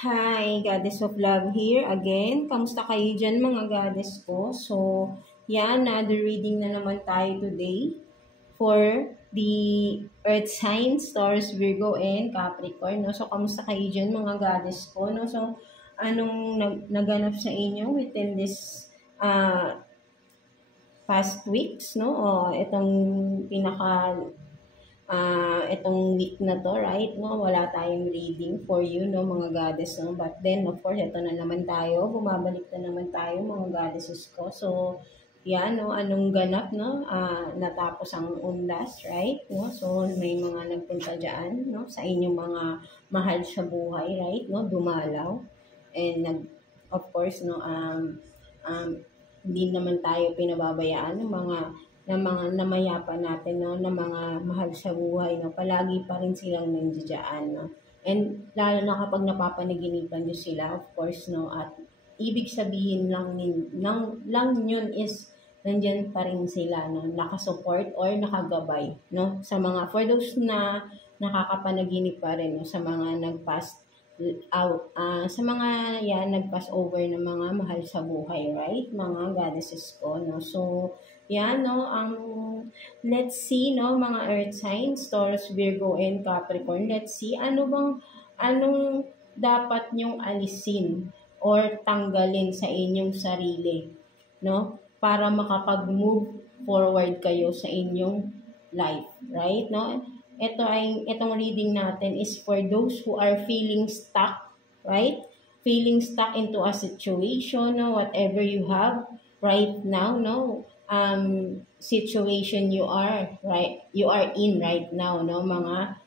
Hi, Goddess of Love here again. Kamusta kayo dyan mga goddess ko? So, yan, another reading na naman tayo today for the Earth signs, Taurus, Virgo, and Capricorn. No? So, kamusta kayo dyan mga goddess ko? No? So, anong naganap sa inyo within this past weeks? No? O, itong itong week na to, right? No, wala tayong reading for you, no, mga goddess, no. But then, of course, ito na naman tayo. Bumabalik na naman tayo, mga goddesses ko. So, yan, no, anong ganap, no? Natapos ang undas, right? No? So, may mga nagpunta dyan, no, sa inyong mga mahal sa buhay, right? No, dumalaw. And of course, no, hindi naman tayo pinababayaan ng mga namayapa natin, no, ng mga mahal sa buhay, no, palagi pa rin silang nandiyan, no. And lalo na kapag napapanaginipan nyo sila, of course, no, at ibig sabihin lang yun is nandyan pa rin sila, no, nakasupport or nakagabay, no, sa mga, for those na nakakapanaginip pa rin, no, sa mga nag-pass out, sa mga nag-pass over ng mga mahal sa buhay, right, mga goddesses ko, no. So, yan, no, let's see, no, mga earth signs, Taurus, Virgo, and Capricorn. Let's see, anong dapat nyong alisin or tanggalin sa inyong sarili, no, para makapag-move forward kayo sa inyong life, right, no? Itong reading natin is for those who are feeling stuck, right? Feeling stuck into a situation, no, whatever you have right now, no, situation you are in right now, no, mga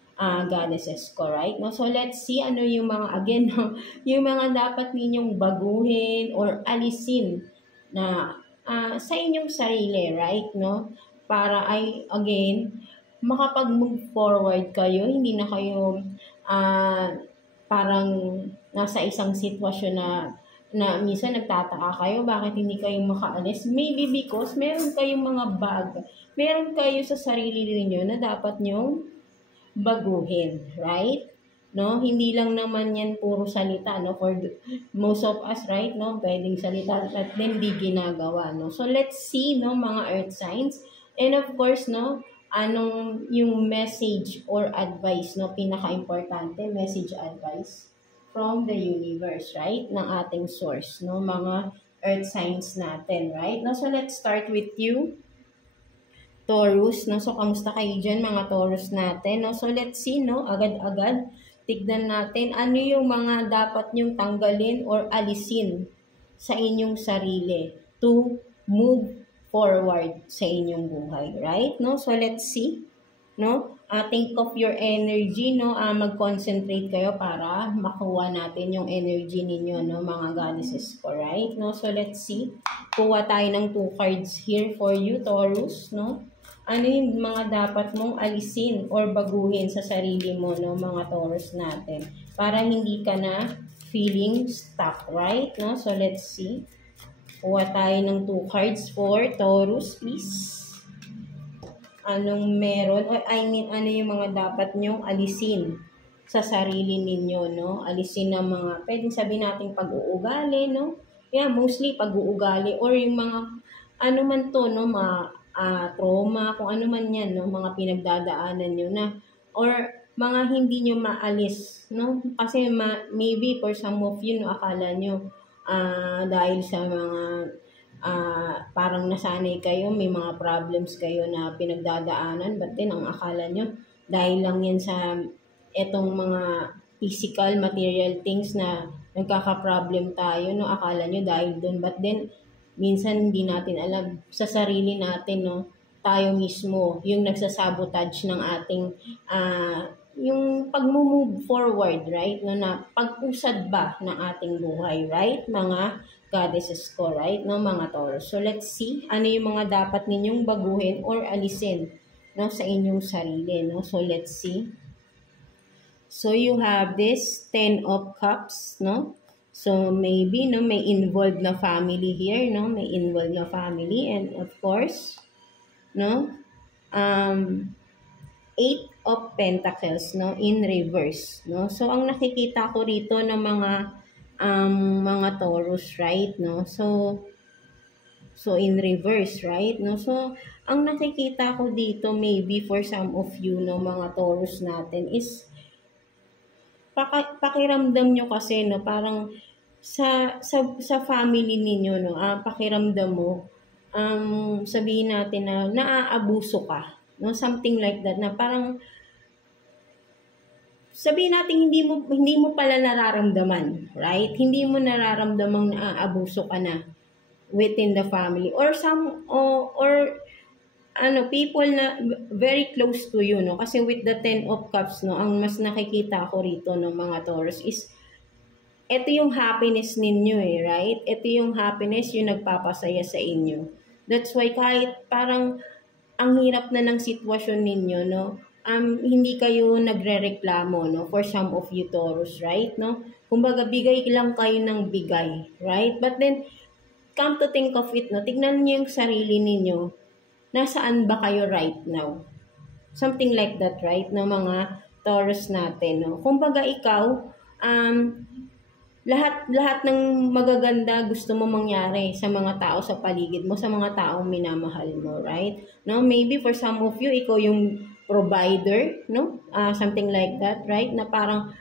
goddesses ko, right? No, so let's see ano yung mga, again, no, yung mga dapat ninyong baguhin or alisin na sa inyong sarili, right? No, para again makapag-move forward kayo, hindi na kayo parang nasa isang sitwasyon na minsan nagtataka kayo bakit hindi kayo makaalis. Maybe because meron kayong mga meron kayo sa sarili niyo na dapat nyong baguhin, right? No, hindi lang naman yan puro salita, no, for most of us, right, no, pwedeng salita at then di ginagawa, no. So let's see, no, mga earth signs, and of course, no, anong yung message or advice, no, pinaka-importante, message advice from the universe, right, ng ating source, no, mga earth signs natin, right? No, so let's start with you, Taurus, no? So, kamusta kayo dyan, mga Taurus natin, no? So, let's see, no? Agad-agad, tignan natin ano yung mga dapat nyong tanggalin or alisin sa inyong sarili to move forward sa inyong buhay, right? No? So, let's see, no? Think of your energy, no? Mag-concentrate kayo para makuha natin yung energy ninyo, no, mga goddesses ko, right? No? So, let's see. Kuha tayo ng 2 cards here for you, Taurus, no? Ano yung mga dapat mong alisin or baguhin sa sarili mo, no, mga Taurus natin, para hindi ka na feeling stuck, right? No? So, let's see. Kuha tayo ng 2 cards for Taurus, please. Anong meron, or ano yung mga dapat nyong alisin sa sarili ninyo, no? Alisin ng mga, pwedeng sabihin natin pag-uugali, no? Yeah, mostly pag-uugali or yung mga, ano man to, no, mga trauma, kung ano man yan, no, mga pinagdadaanan nyo na, or mga hindi nyo maalis, no? Kasi maybe for some of you, no, akala nyo, dahil sa mga parang nasanay kayo, may mga problems kayo na pinagdadaanan, but then ang akala nyo, dahil lang yan sa etong mga physical, material things na nagkaka-problem tayo, no, akala nyo dahil dun, but then, minsan hindi natin alam, sa sarili natin, no, tayo mismo, yung nagsasabotage ng ating, yung pag-move forward, right, no, na pag-usad ba ng ating buhay, right, mga goddesses ko, right, no, mga Taurus. So, let's see, ano yung mga dapat ninyong baguhin or alisin, no, sa inyong sarili, no. So, let's see. So, you have this 10 of Cups, no. So, maybe, no, may involved na family here, no, may involved na family, and of course, no, Eight of Pentacles, no, in reverse, no. So ang nakikita ko rito ng mga Taurus, right, no. So in reverse, right, no. So ang nakikita ko dito, maybe for some of you, no, mga Taurus natin, is pakiramdam nyo kasi, no, parang sa family ninyo, no, pakiramdam mo, sabihin natin na naaabuso ka, no, something like that, na parang sabihin natin hindi mo pala nararamdaman, right? Hindi mo nararamdamang naaabuso ka na within the family, or people na very close to you, no? Kasi with the 10 of Cups, no, ang mas nakikita ko rito ng mga Taurus is ito yung happiness ninyo, right? Ito yung happiness yung nagpapasaya sa inyo. That's why kahit parang ang hirap na ng sitwasyon ninyo, no, hindi kayo nagrereklamo, no, for some of you Taurus, right, no? Kumbaga, bigay lang kayo ng bigay, right? But then, come to think of it, no, tignan niyo yung sarili ninyo, nasaan ba kayo right now? Something like that, right, no, mga Taurus natin, no? Kumbaga, ikaw, lahat ng magaganda gusto mo mangyari sa mga tao sa paligid mo, sa mga taong minamahal mo, right? No, maybe for some of you, ikaw yung provider, no? Something like that, right? Na parang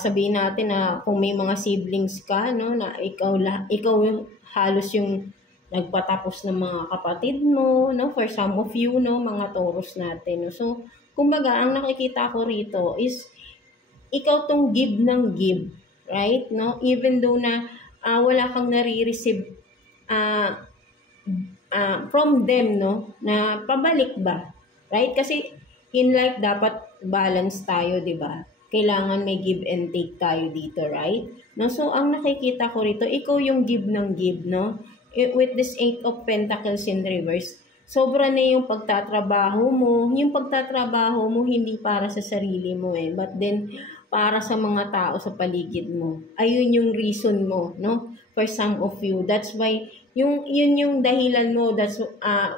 sabihin natin na kung may mga siblings ka, no, na ikaw yung halos yung nagpatapos ng mga kapatid mo, no? For some of you, no, mga Taurus natin, no? So, kumbaga, ang nakikita ko rito is ikaw tong give ng give, right, no? Even though na wala kang nare-receive from them, no, na pabalik ba, right? Kasi in life dapat balance tayo, di ba? Kailangan may give and take tayo dito, right? No, so ang nakikita ko rito, ikaw yung give ng give, no? With this 8 of Pentacles in reverse, sobra na yung pagtatrabaho mo. Yung pagtatrabaho mo hindi para sa sarili mo, but then para sa mga tao sa paligid mo. Ayun yung reason mo, no? For some of you, that's why yun yung dahilan mo, that's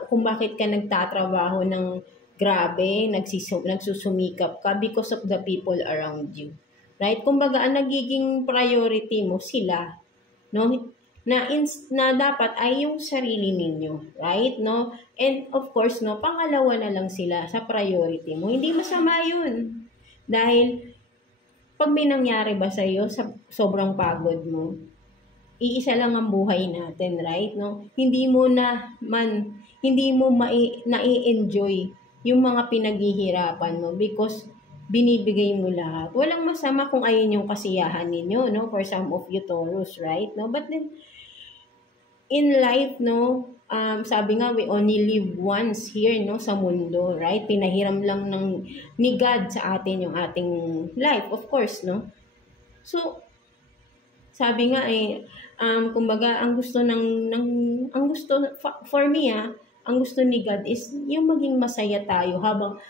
kung bakit ka nagtatrabaho ng grabe, nagsusumikap ka, because of the people around you. Right? Kumbaga, ang nagiging priority mo sila, no? Na dapat ay yung sarili ninyo, right, no? And of course, no, pangalawa na lang sila sa priority mo. Hindi masama yun. Dahil pag may nangyari ba sa iyo sa sobrang pagod mo, iisa lang ang buhay natin, right, no? Hindi mo nai-enjoy yung mga pinaghihirapan mo because binibigay mo lahat. Walang masama kung ayun yung kasiyahan ninyo, no? For some of you Taurus, right, no? But then in life, no, sabi nga, we only live once here, no, sa mundo, right? Pinahiram lang ni God sa atin yung ating life, of course, no? So, sabi nga kumbaga, ang gusto for me, ang gusto ni God is yung maging masaya tayo habang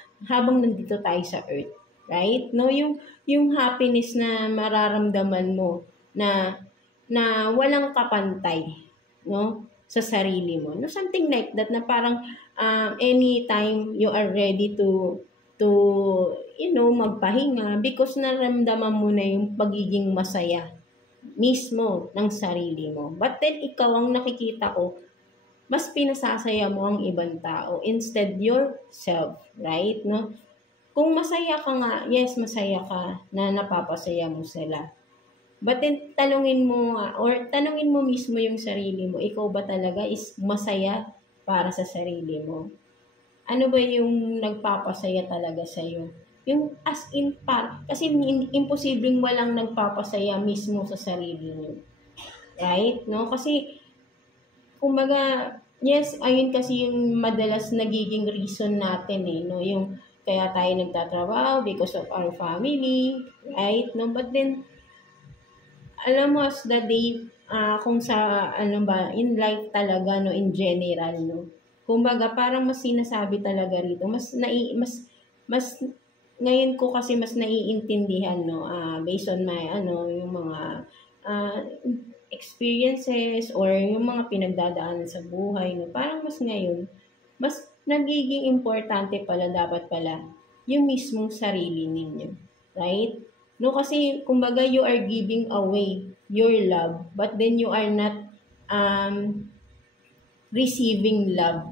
nandito tayo sa earth, right? No, yung happiness na mararamdaman mo na walang kapantay, no, sa sarili mo, no, something like that, na parang anytime you are ready to magpahinga because naramdaman mo na yung pagiging masaya mismo ng sarili mo. But then ikaw, ang nakikita ko, mas pinasasaya mo ang ibang tao instead yourself, right, no? Kung masaya ka nga, yes, masaya ka na napapasaya mo sila. But then, tanungin mo mismo yung sarili mo, ikaw ba talaga is masaya para sa sarili mo? Ano ba yung nagpapasaya talaga sa'yo? Yung as in kasi imposibleng walang nagpapasaya mismo sa sarili niyo. Right? No? Kasi, kumbaga, yes, ayun kasi yung madalas nagiging reason natin, no? Yung kaya tayo nagtatrabaho because of our family, right? No? But then, alam mo, as the day, kung sa, in life talaga, no, in general, no, kumbaga, parang mas sinasabi talaga rito, ngayon ko kasi mas naiintindihan, no, based on my, yung mga, experiences, or yung mga pinagdadaanan sa buhay, no, parang mas ngayon, mas nagiging importante pala dapat pala yung mismong sarili ninyo. Right? No, kasi kumbaga you are giving away your love, but then you are not receiving love,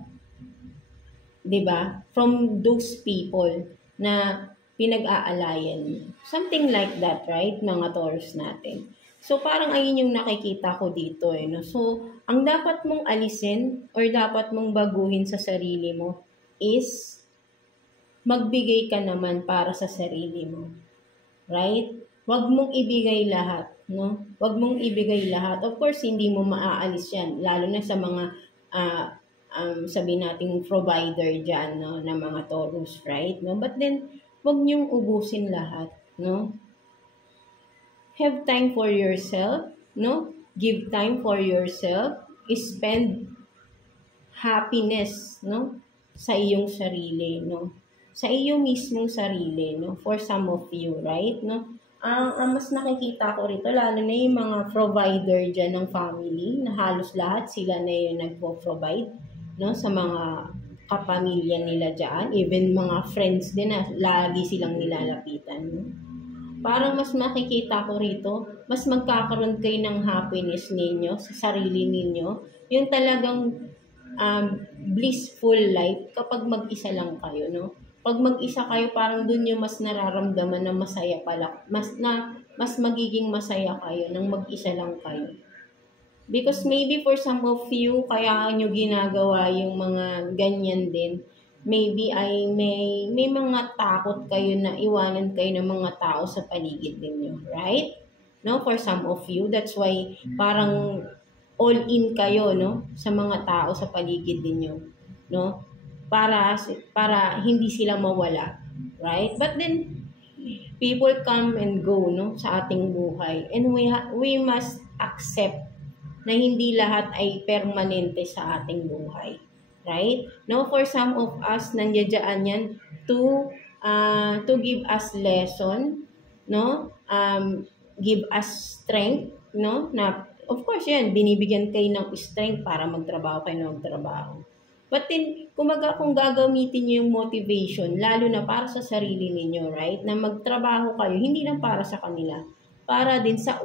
'di ba? From those people na pinag-aalayan niyo. Something like that, right? Mga Taurus natin. So parang ayun yung nakikita ko dito no. So ang dapat mong alisin or dapat mong baguhin sa sarili mo is magbigay ka naman para sa sarili mo. Right? Huwag mong ibigay lahat, no? Huwag mong ibigay lahat. Of course, hindi mo maaalis 'yan, lalo na sa mga sabi nating provider diyan, no, ng mga Taurus, right? No? But then huwag niyong ubusin lahat, no? Have time for yourself, no? Give time for yourself. Spend happiness, no? Sa iyong sarili, no? Sa iyong mismong sarili, no? For some of you, right? No? Ang mas nakikita ko rito, lalo na yung mga provider dyan ng family, na halos lahat sila na yung nagpo-provide, no? Sa mga kapamilya nila dyan, even mga friends din na lagi silang nilalapitan, no? Parang mas makikita ko rito, mas magkakaroon kayo ng happiness ninyo sa sarili ninyo, yung talagang blissful life kapag mag-isa lang kayo, no? Pag mag-isa kayo, parang dun yung mas nararamdaman na masaya pala. Mas magiging masaya kayo nang mag-isa lang kayo. Because maybe for some of you, kaya nyo ginagawa yung mga ganyan din, maybe ay may mga takot kayo na iwanan kayo ng mga tao sa paligid ninyo. Right? No? For some of you, that's why parang all in kayo, no, sa mga tao sa paligid ninyo, no, para hindi sila mawala, right? But then people come and go, no, sa ating buhay, and we must accept na hindi lahat ay permanente sa ating buhay, right? No, for some of us nandiyan yan to give us lesson, no, give us strength, no, na of course, yan, binibigyan kayo ng strength para magtrabaho kayo ng magtrabaho. But then, kumaga kung gagamitin niyo yung motivation, lalo na para sa sarili ninyo, right? Na magtrabaho kayo, hindi lang para sa kanila. Para din sa,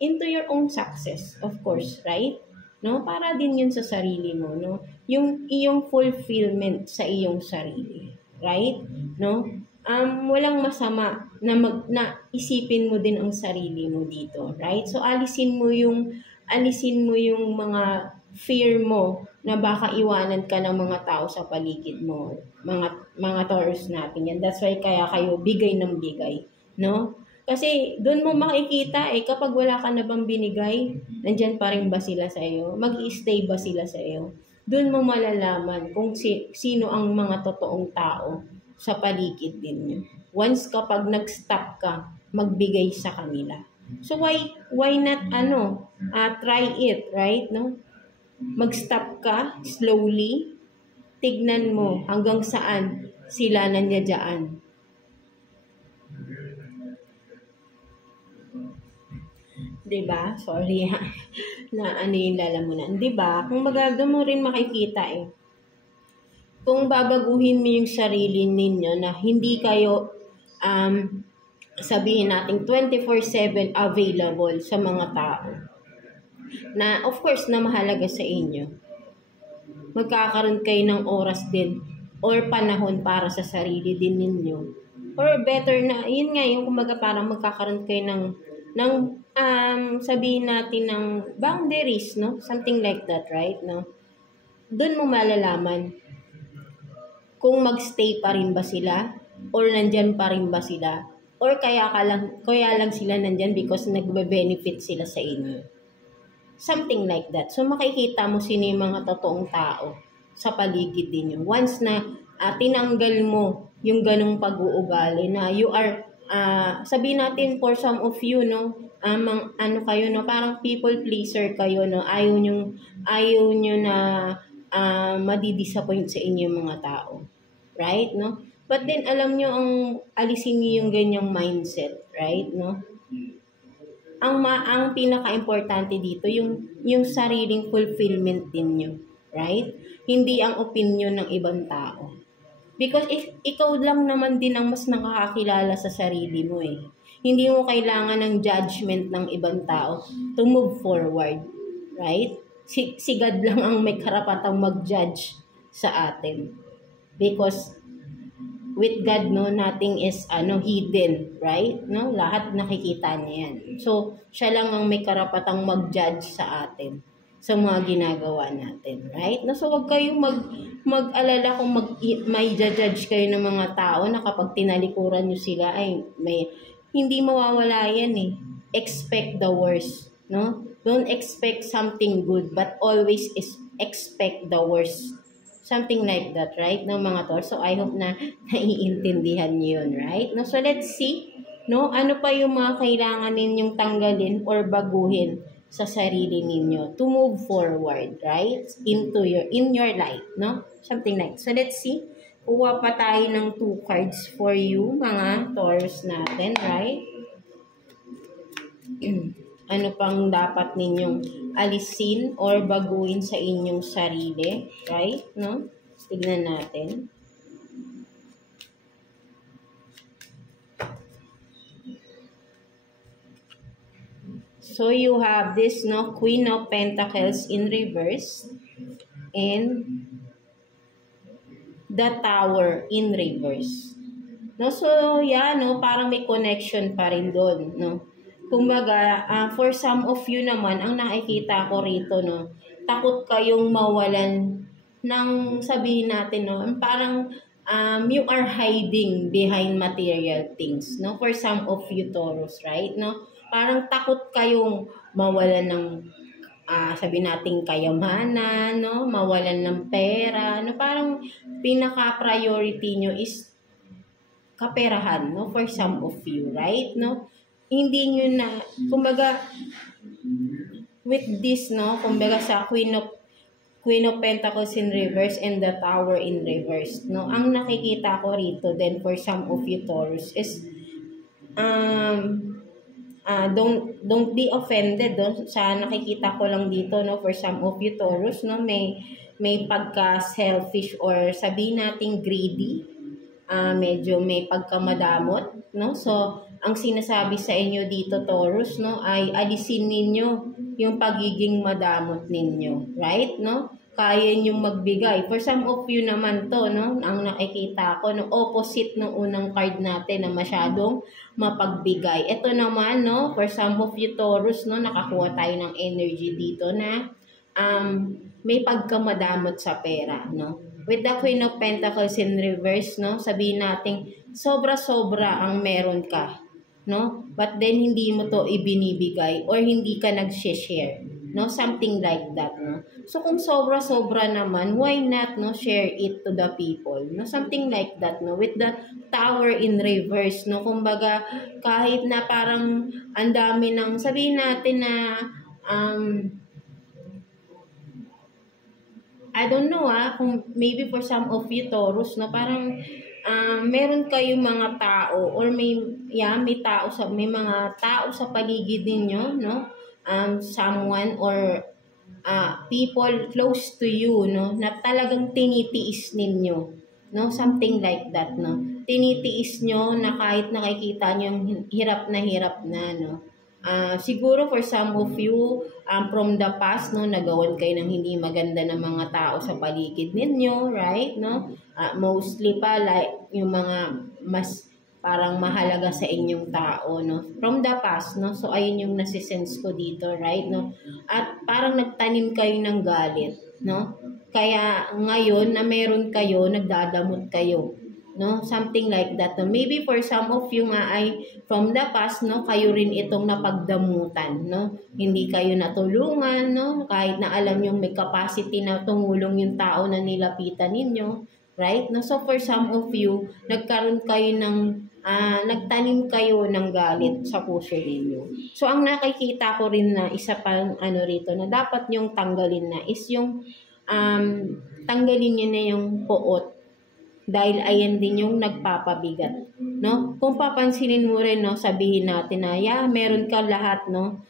into your own success, of course, right? No? Para din yun sa sarili mo, no? Yung iyong fulfillment sa iyong sarili, right? No? Walang masama na isipin mo din ang sarili mo dito, right? So alisin mo yung mga fear mo na baka iwanan ka ng mga tao sa paligid mo. Mga Taurus natin yan. That's why kaya kayo bigay ng bigay, no? Kasi doon mo makikita kapag wala ka na bang binigay, nandyan pa rin ba sila sa iyo? Mag-i-stay ba sila sa iyo? Doon mo malalaman kung sino ang mga totoong tao sa paligid ninyo. Once kapag nag-stop ka, magbigay sa kanila. So why not try it, right? No? Mag-stop ka slowly, tignan mo hanggang saan sila nandiyan. Diba? Sorry na yung lalamunan. Diba? Kung magagawa mo rin makikita kung babaguhin mo yung sarili ninyo na hindi kayo sabihin natin 24/7 available sa mga tao na of course na mahalaga sa inyo, magkakaroon kayo ng oras din or panahon para sa sarili din ninyo, or better na yun nga yung kumaga parang magkakaroon kayo ng sabihin natin ng boundaries, no, something like that, right? No, doon mo malalaman kung magstay pa rin ba sila or nandyan pa rin ba sila or kaya lang sila nandyan because nagbe-benefit sila sa inyo. Something like that. So makikita mo sino yung mga totoong tao sa paligid ninyo. Once na tinanggal mo yung ganong pag-uugali na you are sabihin natin for some of you, no, kayo, no, parang people pleaser kayo, no, ayaw nyo na madi-disappoint sa inyo mga tao, right? No? But then alam nyo ang alisin niyo yung ganyang mindset, right? No? Ang pinaka-importante dito yung sariling fulfillment din nyo, right? Hindi ang opinion ng ibang tao. Because if ikaw lang naman din ang mas nakakakilala sa sarili mo eh. Hindi mo kailangan ng judgment ng ibang tao to move forward, right? Si God lang ang may karapatang mag-judge sa atin. Because with God, no, nothing is hidden, right? No, lahat nakikita niya yan. So, siya lang ang may karapatang mag-judge sa atin sa mga ginagawa natin, right? No, so, wag kayong mag-alala kung may judge kayo ng mga tao na kapag tinalikuran nyo sila ay hindi mawawala yan eh. Expect the worst, no? Don't expect something good, but always expect the worst. Something like that, right? No, mga tol. So, I hope na naiintindihan niyo yun, right? No, so, let's see, no? Ano pa yung mga kailangan ninyong tanggalin or baguhin sa sarili ninyo to move forward, right? In your life, no? Something like. So, let's see. Kuha pa tayo ng 2 cards for you, mga Taurus natin, right? Ano pang dapat ninyong alisin or baguhin sa inyong sarili, right? No? Tignan natin. So you have this, no, Queen of Pentacles in reverse and the Tower in reverse. No, so yeah, no, parang may connection pa rin doon, no. Kumbaga, for some of you naman, ang nakikita ko rito, no, takot kayong mawalan ng, sabihin natin, no, parang you are hiding behind material things, no, for some of you Taurus, right, no, parang takot kayong mawalan ng, sabihin natin, kayamanan, no, mawalan ng pera, no, parang pinaka-priority nyo is kaperahan, no, for some of you, right, no, hindi nyo na, kumbaga, with this, no, kumbaga sa Queen of Pentacles in reverse and the Tower in reverse, no, ang nakikita ko rito then for some of you Taurus is, don't be offended, no, sa nakikita ko lang dito, no, for some of you Taurus, no, may pagka-selfish or sabihin natin greedy, medyo may pagkamadamot, no, so, ang sinasabi sa inyo dito, Taurus, no, ay alisin ninyo yung pagiging madamot ninyo, right, no? Kaya nyo magbigay. For some of you naman to, no, ang nakikita ko, no, opposite ng unang card natin na masyadong mapagbigay. Ito naman, no, for some of you Taurus, no, nakakuha tayo ng energy dito na may pagkamadamot sa pera, no? With the Queen of Pentacles in reverse, no, sabihin natin, sobra-sobra ang meron ka, no? But then, hindi mo to ibinibigay or hindi ka nag-share, no? Something like that, no? So, kung sobra-sobra naman, why not, no, share it to the people, no? Something like that, no? With the Tower in reverse, no? Kumbaga, kahit na parang ang dami ng, sabihin natin na, I don't know, kung maybe for some of you Taurus, no, parang, meron kayong mga tao or may mga tao sa paligid ninyo, no? Someone or people close to you, no, na talagang tinitiis ninyo, no? Something like that, no? Tinitiis nyo na kahit nakikita nyo yung hirap na, no? Siguro for some of you from the past, no, nagawan kayo ng hindi maganda ng mga tao sa paligid ninyo, right, no? Mostly pa like yung mga mas parang mahalaga sa inyong tao, no, from the past, no. So ayun yung nasisense ko dito, right, no? At parang nagtanim kayo ng galit, no? Kaya ngayon na meron kayo, nagdadamot kayo, no, something like that, no? Maybe for some of you nga ay from the past, no, kayo rin itong napagdamutan, no, hindi kayo natulungan, no, kahit na alam yung may capacity na tumulong yung tao na nilapitan ninyo, right, no? So for some of you, nagtanim kayo ng galit sa puso ninyo. So ang nakikita ko rin na isa pang rito na dapat nyong tanggalin na is yung tanggalin nyo na yung poot. Dahil ayan din yung nagpapabigat, no? Kung papansinin mo rin, no, sabihin natin na, meron ka lahat, no?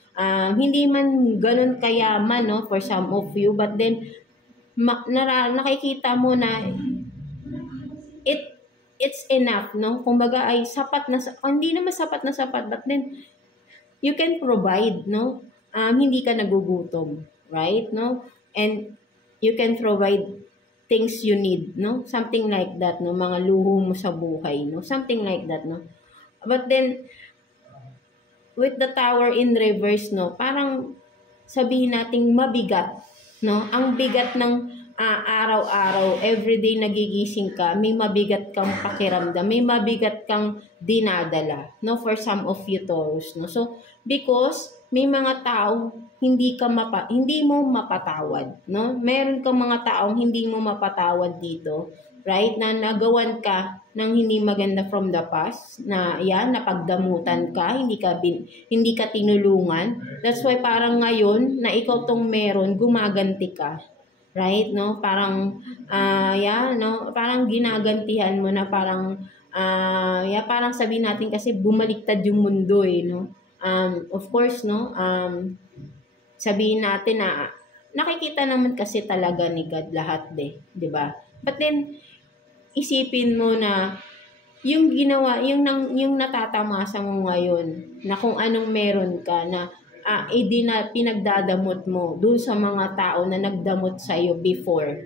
Hindi man ganun kayaman, no, for some of you, but then, nakikita mo na it's enough, no? Kumbaga ay sapat na, hindi naman sapat na sapat, but then you can provide, no? Hindi ka nagugutom, right? No? And you can provide things you need, no? Something like that, no? Mga luho mo sa buhay, no? Something like that, no? But then, with the tower in reverse, no? Parang sabihin nating mabigat, no? Ang bigat ng araw-araw, everyday nagigising ka, may mabigat kang pakiramdam, may mabigat kang dinadala, no? For some of you Taurus, no? So, because may mga tao hindi mo mapatawad, no? Meron kang mga taong hindi mo mapatawad dito, right? Na nagawan ka ng hindi maganda from the past, na napagdamutan ka, hindi ka tinulungan. That's why parang ngayon na ikaw tong meron, gumaganti ka. Right, no? Parang no, parang ginagantihan mo na parang parang sabihin natin kasi bumaliktad yung mundo no. Of course, no, sabihin natin na nakikita naman kasi talaga ni God lahat 'di ba? But then isipin mo na yung ginawa, yung natatamasa mo ngayon na kung anong meron ka na pinagdadamot mo doon sa mga tao na nagdamot sa'yo before.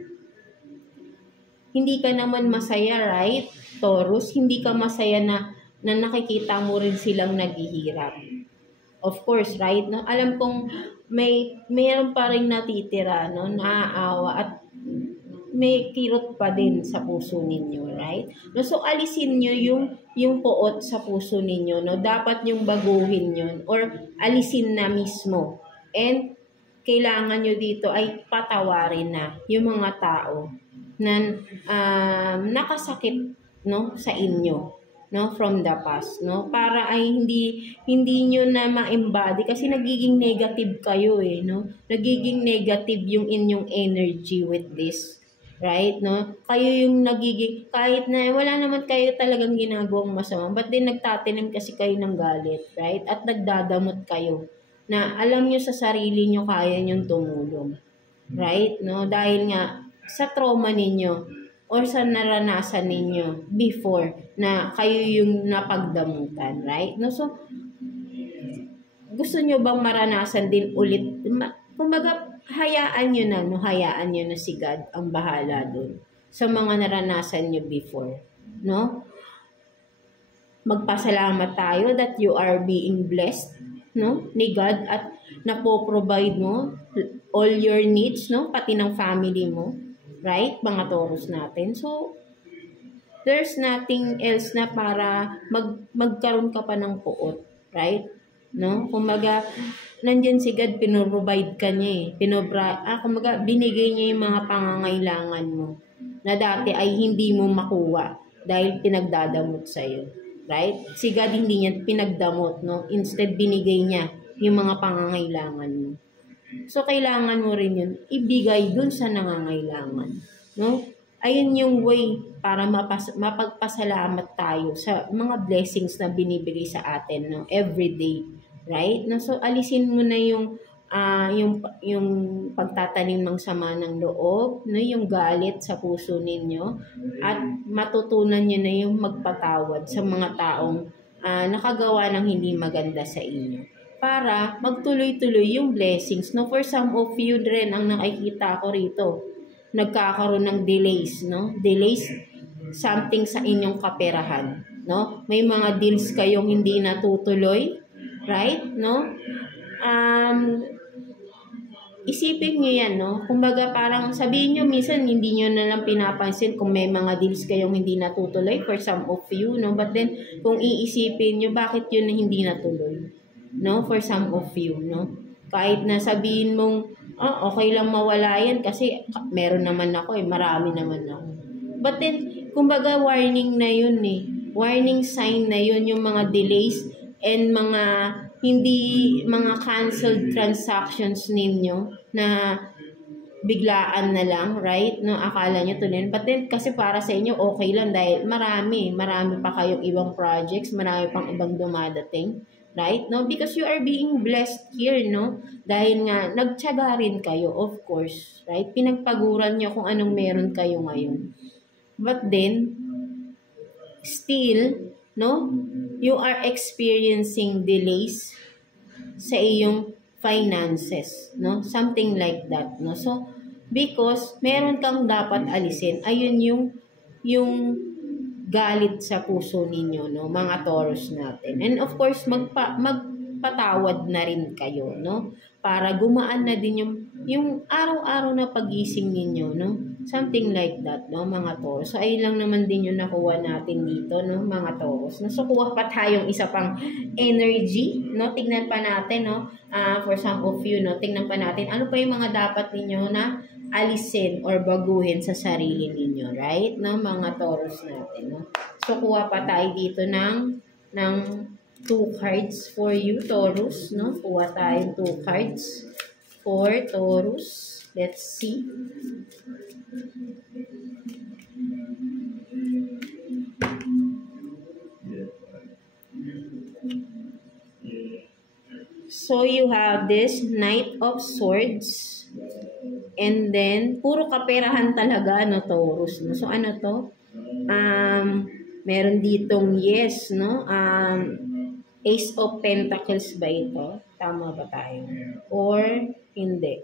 Hindi ka naman masaya, right, Taurus? Hindi ka masaya na nakikita mo rin silang naghihirap. Of course, right? No? Alam kong mayroon pa rin natitira, no? Naaawa at may kirot pa din sa puso ninyo, right? No, so alisin nyo yung puot sa puso ninyo, no? Dapat yung baguhin yun or alisin na mismo. And kailangan nyo dito ay patawarin na yung mga tao na nakasakit, no, sa inyo, no, from the past, no? Para ay hindi nyo na ma-embody kasi nagiging negative kayo no? Nagiging negative yung inyong energy with this. Right, no? Kayo yung nagiging, kahit na wala naman kayo talagang ginagawang masama, but din nagtatanim kasi kayo ng galit, right? At nagdadamot kayo na alam nyo sa sarili nyo kaya nyong tumulong. Right, no? Dahil nga sa trauma ninyo or sa naranasan ninyo before na kayo yung napagdamutan, right? No? So, gusto nyo bang maranasan din ulit? Kumbaga, hayaan nyo na si God ang bahala doon sa mga naranasan nyo before, no? Magpasalamat tayo that you are being blessed, no, ni God at napo-provide mo all your needs, no, pati ng family mo, right, mga Taurus natin. So, there's nothing else na para magkaroon ka pa ng puot, right? No? Kumbaga, nandiyan si God, pinoprovide ka niya kumbaga, binigay niya yung mga pangangailangan mo na dati ay hindi mo makuha dahil pinagdadamot sa'yo. Right? Si God hindi niya pinagdamot, no? Instead, binigay niya yung mga pangangailangan mo. So, kailangan mo rin yun, ibigay dun sa nangangailangan. No? Ayun yung way para mapagpasalamat tayo sa mga blessings na binibigay sa atin, no? Every day. Right? No, so alisin mo na yung pagtatanim ng sama ng loob, no, yung galit sa puso ninyo at matutunan niyo na yung magpatawad sa mga taong nakagawa ng hindi maganda sa inyo para magtuloy-tuloy yung blessings, no? For some of you rin ang nakikita ko rito, nagkakaroon ng delays, no? Delays something sa inyong kaperahan, no? May mga deals kayong hindi natutuloy. Right? No? Isipin nyo yan, no? Kumbaga parang sabihin nyo, minsan hindi nyo na lang pinapansin kung may mga deals kayong hindi natutuloy for some of you, no? But then, kung iisipin nyo, bakit yun na hindi natuloy? No? For some of you, no? Kahit na sabihin mong, okay lang mawala yan kasi meron naman ako marami naman ako. But then, kumbaga warning na yun warning sign na yun yung mga delays and mga canceled transactions ninyo na biglaan na lang, right? No, akala nyo tuloy. But then, kasi para sa inyo, okay lang dahil marami pa kayong ibang projects, marami pang ibang dumadating. right? No, because you are being blessed here, no? Dahil nga nagtiyaga rin kayo, of course, right? Pinagpaguran niyo kung anong meron kayo ngayon. But then still, no, you are experiencing delays sa iyong finances, no? Something like that, no? So because meron kang dapat alisin. Ayun yung galit sa puso ninyo, no, mga Taurus natin. And of course, magpatawad na rin kayo, no, para gumaan na din yung araw-araw na pagising ninyo, no, something like that, no, mga Taurus. So, ayun lang naman din yung nakuha natin dito, no, mga Taurus. So, kuha pa tayong isa pang energy, no, tignan pa natin, no, for some of you, no, tignan pa natin, ano pa yung mga dapat ninyo na alisin or baguhin sa sarili ninyo, right? No, mga Taurus natin, no? So, kuha pa tayo dito ng 2 cards for you, Taurus, no? Kuha tayo 2 cards for Taurus. Let's see. So, you have this Knight of Swords. And then, puro kaperahan talaga, no, Taurus, no? So, ano to? Meron ditong yes, no? Ace of Pentacles ba ito? Tama ba tayo? Or hindi?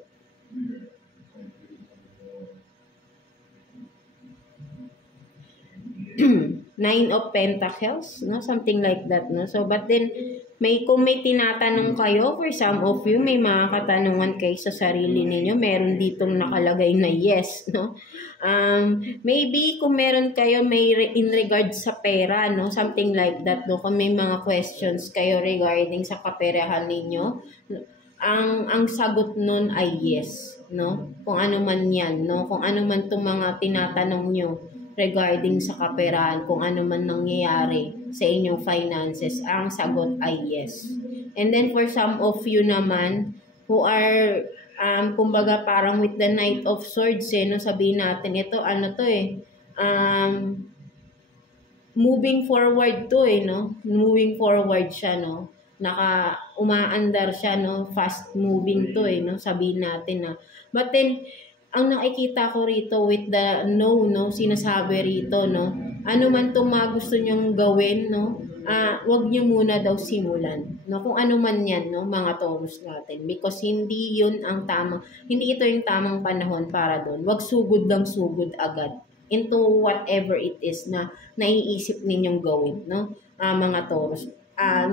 Nine of Pentacles, no? Something like that, no? So, but then, kung may tinatanong kayo, for some of you, may mga katanungan kayo sa sarili ninyo, meron ditong nakalagay na yes, no? Maybe kung meron kayo in regard sa pera, no? Something like that, no? Kung may mga questions kayo regarding sa kaperahan ninyo, ang sagot nun ay yes, no? Kung ano man yan, no? Kung ano man itong mga tinatanong nyo regarding sa kaperahan, kung ano man nangyayari sa inyong finances, ang sagot ay yes. And then for some of you naman who are kumbaga parang with the Knight of Swords, no, sabihin natin ito, ano to moving forward to, no? Moving forward siya, no? Umaandar siya, no? Fast moving to, no? Sabihin natin na. But then ang nakikita ko rito with the no, sinasabi rito, no, ano man itong mga gusto nyong gawin, no, wag nyo muna daw simulan, no, kung ano man yan, no, mga Taurus natin, because hindi ito yung tamang panahon para doon. Wag sugod agad into whatever it is na naiisip ninyong gawin, no, mga Taurus.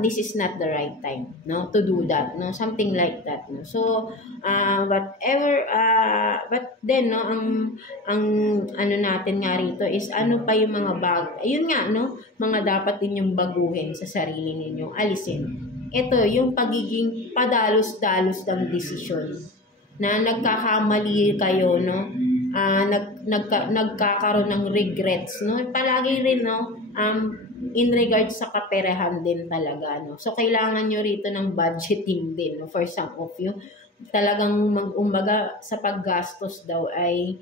This is not the right time, no, to do that, no, something like that, no. So whatever, but then, no, ang ano natin nga rito is ano pa yung mga ayun nga, no, mga dapat ninyong baguhin sa sarili ninyo, alisin. Ito yung pagiging padalos-dalos ng desisyon, na nagkakamali kayo, no, nagkakaroon ng regrets, no, palagi rin, no, in regards sa kaperahan din talaga, no. So kailangan nyo rito ng budgeting din, no, for some of you. Talagang umbaga sa paggastos daw ay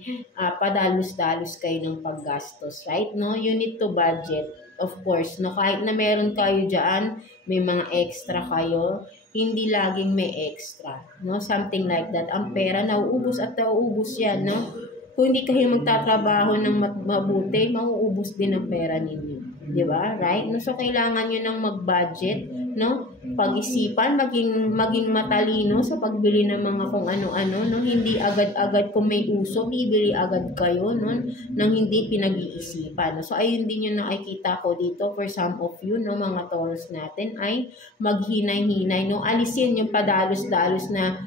padalos-dalos kayo ng paggastos, right, no? You need to budget, of course, no, kahit na meron kayo diyan, may mga extra kayo, hindi laging may extra, no, something like that. Ang pera nauubos at nauubos yan, no. Kung hindi kayo magtatrabaho ng mabuti, mauubos din ang pera ninyo. Di ba? Right? No? So, kailangan nyo nang mag-budget, no? Pag-isipan, maging matalino sa pagbili ng mga kung ano-ano, no? Hindi agad-agad kung may uso, bibili agad kayo, no? Nang hindi pinag-iisipan. So, ayun din yung nakikita ko dito for some of you, no? Mga Taurus natin ay maghinay-hinay, no? Alisin yung padalos-dalos na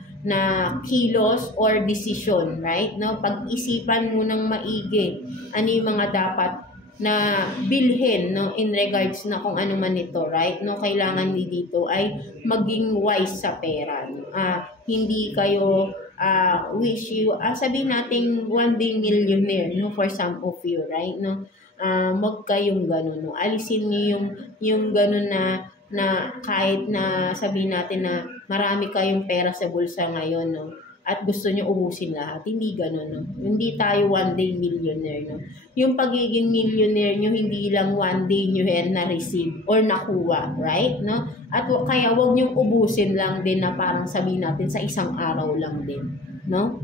kilos or decision, right? No, pag-isipan mo ng maigi ano yung mga dapat na bilhin, no, in regards na kung ano man ito, right? No, kailangan ni dito ay maging wise sa pera, no? Hindi kayo sabihin natin one day millionaire, no, for some of you, right? No, wag kayong ganun, no. Alisin niyo yung ganun na kahit na sabihin natin na marami kayong pera sa bulsa ngayon, no, at gusto nyo ubusin lahat. Hindi ganun, no? Hindi tayo one day millionaire, no? Yung pagiging millionaire nyo, hindi lang one day nyo na-receive or nakuha, right? No? At kaya wag nyong ubusin lang din na parang sabihin natin sa isang araw lang din, no?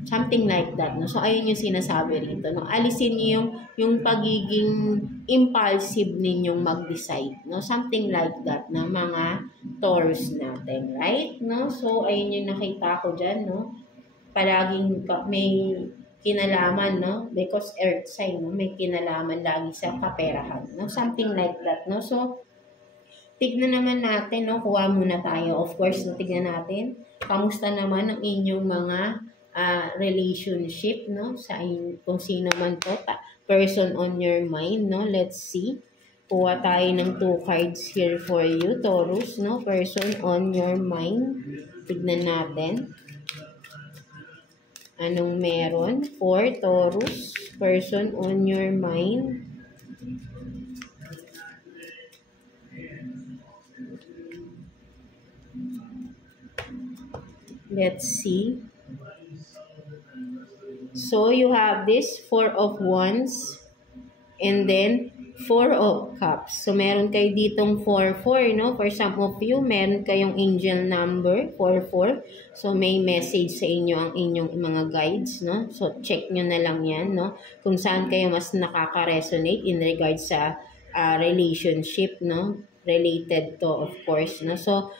Something like that, no? So, ayun yung sinasabi rito, no? Alisin niyo yung pagiging impulsive ninyong mag-decide, no? Something like that, na mga Taurus natin, right? No? So, ayun yung nakita ko dyan, no? Palaging may kinalaman, no? Because earth sign, no? May kinalaman lagi sa kaperahan, no? Something like that, no? So, tignan naman natin, no? Kuha muna tayo. Of course, no? Tignan natin. Kamusta naman ang inyong mga relationship, no? Kung sino man to, person on your mind, no? Let's see. Kuha tayo ng 2 cards here for you, Taurus, no? Person on your mind. Tignan natin. Anong meron for Taurus? Person on your mind. Let's see. So, you have this 4 of Wands and then 4 of Cups. So, meron kayo ditong 4-4, no? For some of you, meron kayong angel number, 4-4. So, may message sa inyo ang inyong mga guides, no? So, check nyo na lang yan, no? Kung saan kayo mas nakaka-resonate in regards sa relationship, no? Related to, of course, no? So,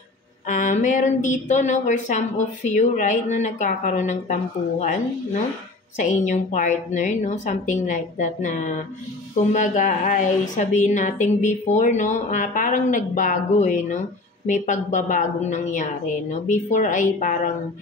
meron dito, no? For some of you, right, no? Nagkakaroon ng tampuhan, no? Sa inyong partner, no? Something like that na, kumbaga ay sabihin natin before, no? Parang nagbago no? May pagbabagong nangyari, no? Before ay parang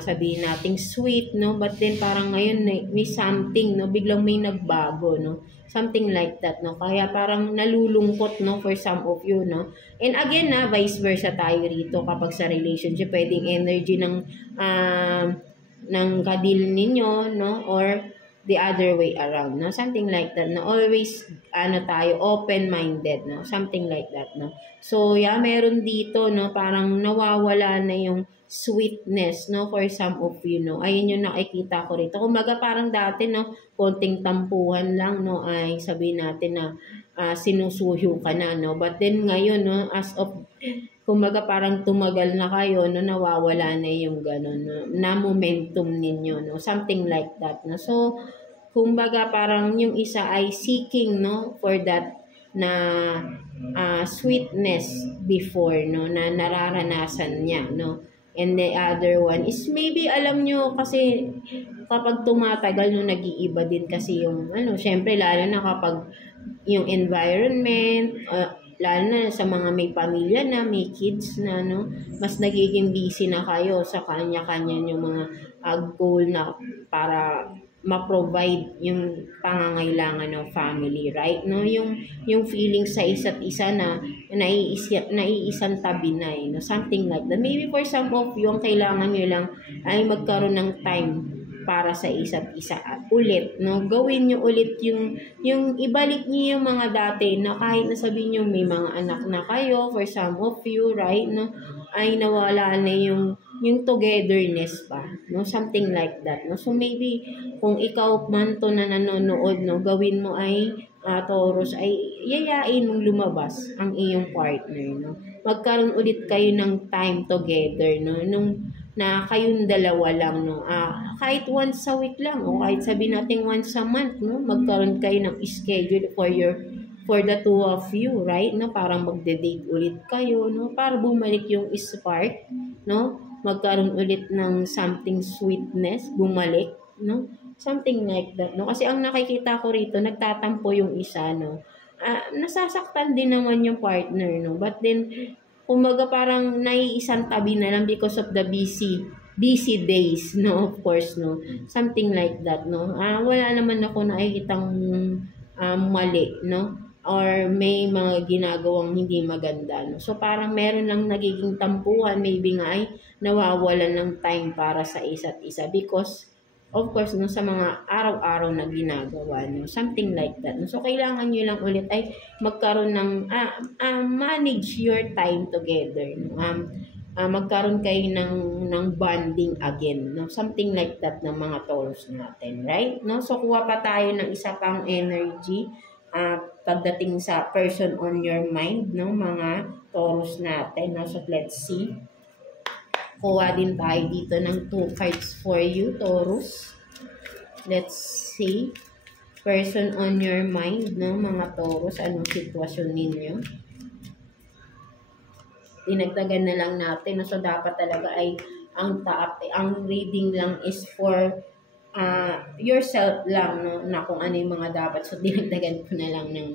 sabihin natin sweet, no? But then parang ngayon may something, no? Biglang may nagbago, no? Something like that, no? Kaya parang nalulungkot, no? For some of you, no? And again, vice versa tayo rito kapag sa relationship, pwedeng energy ng kadil ninyo, no? Or the other way around, no? Something like that, no? Always, tayo, open-minded, no? Something like that, no? So, yeah, meron dito, no? Parang nawawala na yung sweetness, no? For some of you, no? Ayun yung nakikita ko rito. Kumbaga, parang dati, no? Konting tampuhan lang, no? Ay, sabihin natin na sinusuyo ka na, no? But then, ngayon, no? As of kumbaga parang tumagal na kayo, no, nawawala na yung gano'n, no, na momentum ninyo, no, something like that, no. So, kumbaga parang yung isa ay seeking, no, for that na sweetness before, no, na nararanasan niya, no. And the other one is maybe alam nyo kasi kapag tumatagal, no, nag-iiba din kasi yung, syempre lalo na kapag yung environment, lalo na sa mga may pamilya na, may kids na, no, mas nagiging busy na kayo sa kanya-kanya yung mga goal na para ma-provide yung pangangailangan ng family, right? No, yung feeling sa isa't isa na naiisang tabi na, no? Something like that. Maybe for some of you, ang kailangan nyo lang ay magkaroon ng time para sa isa't isa at ulit, no? Gawin nyo ulit yung ibalik niyo yung mga dati na kahit nasabihin nyo may mga anak na kayo, for some of you, right, no? Ay nawala na yung togetherness pa, no? Something like that, no? So maybe kung ikaw man to na nanonood, no, gawin mo ay Taurus, ay yayain mong lumabas ang iyong partner, no? Magkaroon ulit kayo ng time together, no? Na kayong dalawa lang, no? Kahit once a week lang, o kahit sabihin natin once a month, no? Magkaroon kayo ng schedule for the two of you, right? No? Parang magde-date ulit kayo, no? Para bumalik yung spark, no? Magkaroon ulit ng something sweetness, bumalik, no? Something like that, no? Kasi ang nakikita ko rito, nagtatampo yung isa, no? Nasasaktan din naman yung partner, no? But then, kumbaga parang naiisang tabi na lang because of the busy days, no? Of course, no? Something like that, no? Wala naman ako nakikitang mali, no? Or may mga ginagawang hindi maganda, no? So, parang meron lang nagiging tampuhan, maybe nga ay nawawalan ng time para sa isa't isa because of course, no, sa mga araw-araw na ginagawa, no, something like that. No? So, kailangan nyo lang ulit ay magkaroon ng, manage your time together. No? magkaroon kayo ng bonding again, no? Something like that ng mga Taurus natin, right? No? So, kuha pa tayo ng isa pang energy pagdating sa person on your mind, no? Mga Taurus natin, no? So, let's see. Kuha din tayo dito ng 2 cards for you, Taurus. Let's see. Person on your mind, no? Mga Taurus, anong sitwasyon ninyo? Dinagdagan na lang natin. So, dapat talaga ay ang reading lang is for yourself lang, no? Na kung ano yung mga dapat. So, dinagdagan ko na lang ng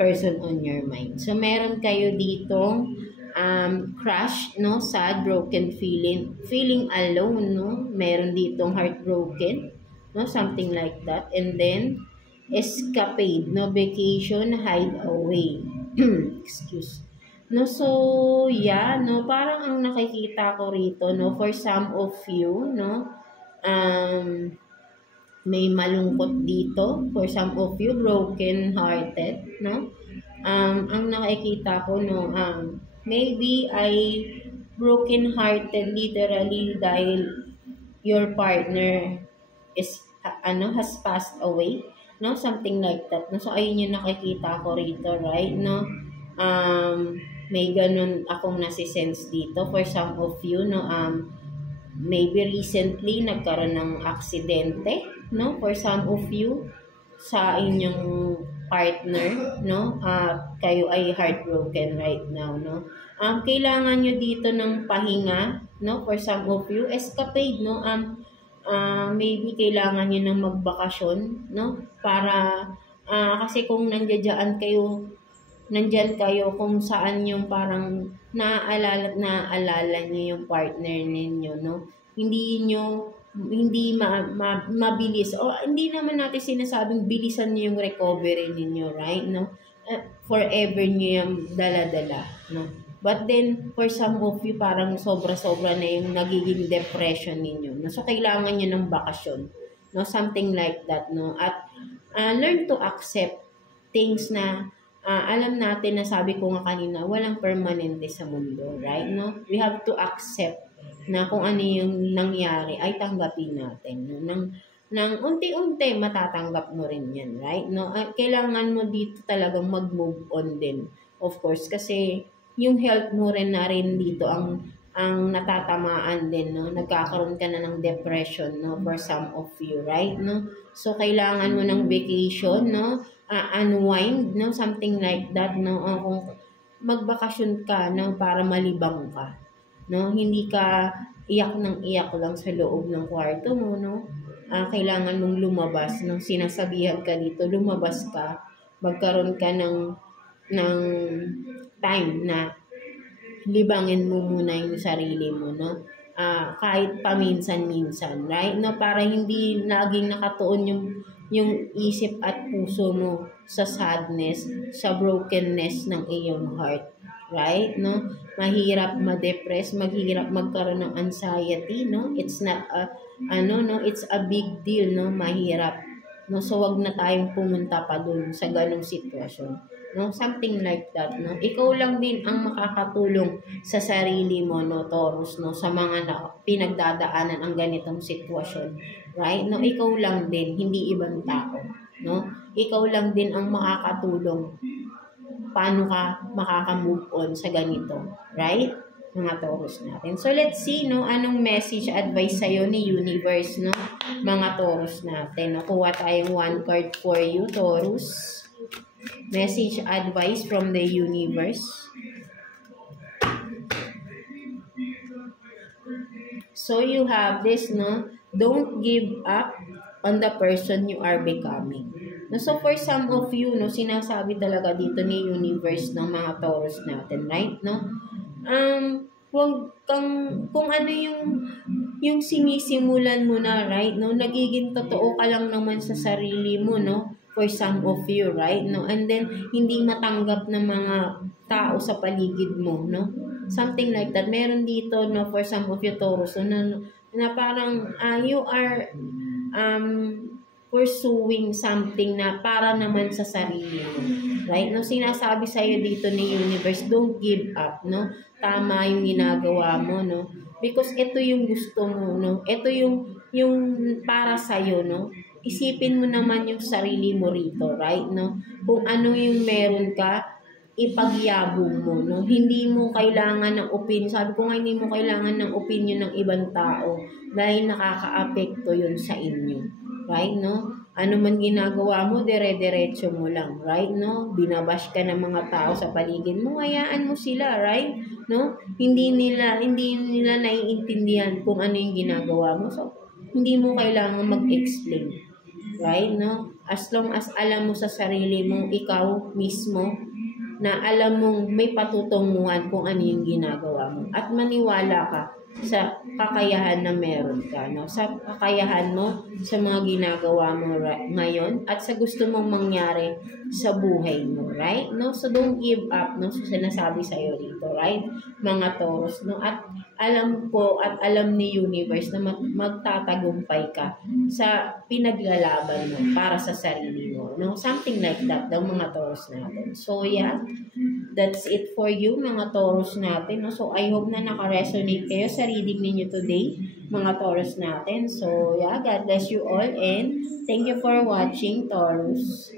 person on your mind. So, meron kayo ditong crush, no? Sad, broken feeling alone, no? Meron ditong heartbroken, no? Something like that. And then, escapade, no? Vacation, hideaway. Excuse. No, so, yeah, no? Parang ang nakikita ko rito, no? For some of you, no? May malungkot dito. For some of you, broken-hearted, no? Ang nakikita ko, no? Maybe ay broken-hearted literally dahil your partner has passed away, no? Something like that, no? So, ayun yung nakikita ko rito, right, no? May ganun akong nasisense dito for some of you, no? Maybe recently nagkaroon ng aksidente, no? For some of you, sa inyong partner, no? Kayo ay heartbroken right now, no? Kailangan nyo dito ng pahinga, no? For some of you, escapade, no? Maybe kailangan nyo ng magbakasyon, no? Para, kasi kung nandyan kayo kung saan yung parang naaalala niyo yung partner ninyo, no? Hindi mabilis, o hindi naman natin sinasabing bilisan niyo yung recovery ninyo, right, no? Forever niyo yung dala-dala, no? But then, for some of you, parang sobra-sobra na yung nagiging depression ninyo, no? So, kailangan niyo ng bakasyon, no? Something like that, no? At learn to accept things na alam natin na sabi ko nga kanina, walang permanente sa mundo, right, no? We have to accept na kung ano yung nangyari ay tanggapin natin, no? Nang unti-unti matatanggap mo rin yan, right, no? Kailangan mo dito talagang mag-move on din, of course, kasi yung health mo rin na rin dito ang natatamaan din, no? Nagkakaroon ka na ng depression, no? For some of you, right, no? So, kailangan mo ng vacation, no? Unwind, no? Something like that, no? Kung magbakasyon ka, no? Para malibang ka, no? Hindi ka iyak ng iyak lang sa loob ng kwarto mo, no? Kailangan mong lumabas, no? Sinasabihan ka dito, lumabas ka, magkaroon ka ng time na libangin mo muna yung sarili mo, no? Kahit paminsan-minsan, right? No, para hindi laging nakatuon yung isip at puso mo sa sadness, sa brokenness ng iyong heart, right? No, mahirap ma-depress, mahirap magkaroon ng anxiety, no? It's not it's a big deal, no? Mahirap, no? So wag na tayong pumunta pa dun sa ganung sitwasyon, no? Something like that, no? Ikaw lang din ang makakatulong sa sarili mo, no, Taurus, no, sa mga pinagdadaanan ang ganitong sitwasyon, right? No, ikaw lang din, hindi ibang tao, no? Ikaw lang din ang makakatulong paano ka makaka-move on sa ganito, right? Mga Taurus natin. So, let's see, no, anong message, advice sa'yo ni Universe, no, mga Taurus natin. No? Kuha tayong 1 card for you, Taurus. Message, advice from the universe. So, you have this, no? Don't give up on the person you are becoming. No, so, for some of you, no, sinasabi talaga dito ni universe ng mga Taurus natin, right? No? Huwag kang, kung ano yung sinisimulan mo na, right? No? Nagiging totoo ka lang naman sa sarili mo, no? For some of you, right? No? And then, hindi matanggap ng mga tao sa paligid mo, no? Something like that. Meron dito, no, for some of you, Taurus, so, na parang, you are, pursuing something na para naman sa sarili mo. Right? No, sinasabi sa iyo dito ni universe, don't give up, no? Tama yung ginagawa mo, no? Because ito yung gusto mo, no? Ito yung para sa iyo, no? Isipin mo naman yung sarili mo rito, right? No? Kung ano yung meron ka, ipagyabong mo, no? Hindi mo kailangan ng opinion. Sabi ko nga, hindi mo kailangan ng opinion ng ibang tao dahil nakakaapekto yun sa inyo. Right, no? Ano man ginagawa mo, dire-diretso mo lang. Right, no? Binabash ka ng mga tao sa paligid mo, hayaan mo sila, right? No? Hindi nila naiintindihan kung ano yung ginagawa mo. So, hindi mo kailangan mag-explain. Right, no? As long as alam mo sa sarili mo, ikaw mismo, na alam mong may patutunguhan kung ano yung ginagawa mo. At maniwala ka sa kakayahan na meron ka, no? Sa kakayahan mo sa mga ginagawa mo ngayon at sa gusto mong mangyari sa buhay mo, right? No? So don't give up, no? So sinasabi sa iyo dito, right? Mga Taurus, no? At alam ko at alam ni universe na magtatagumpay ka sa pinaglalaban mo para sa sarili mo, no? Something like that daw mga Taurus natin. So yeah, that's it for you mga Taurus natin, no? So I hope na naka-resonate kayo sa reading ninyo today mga Taurus natin. So yeah, God bless you all and thank you for watching, Taurus.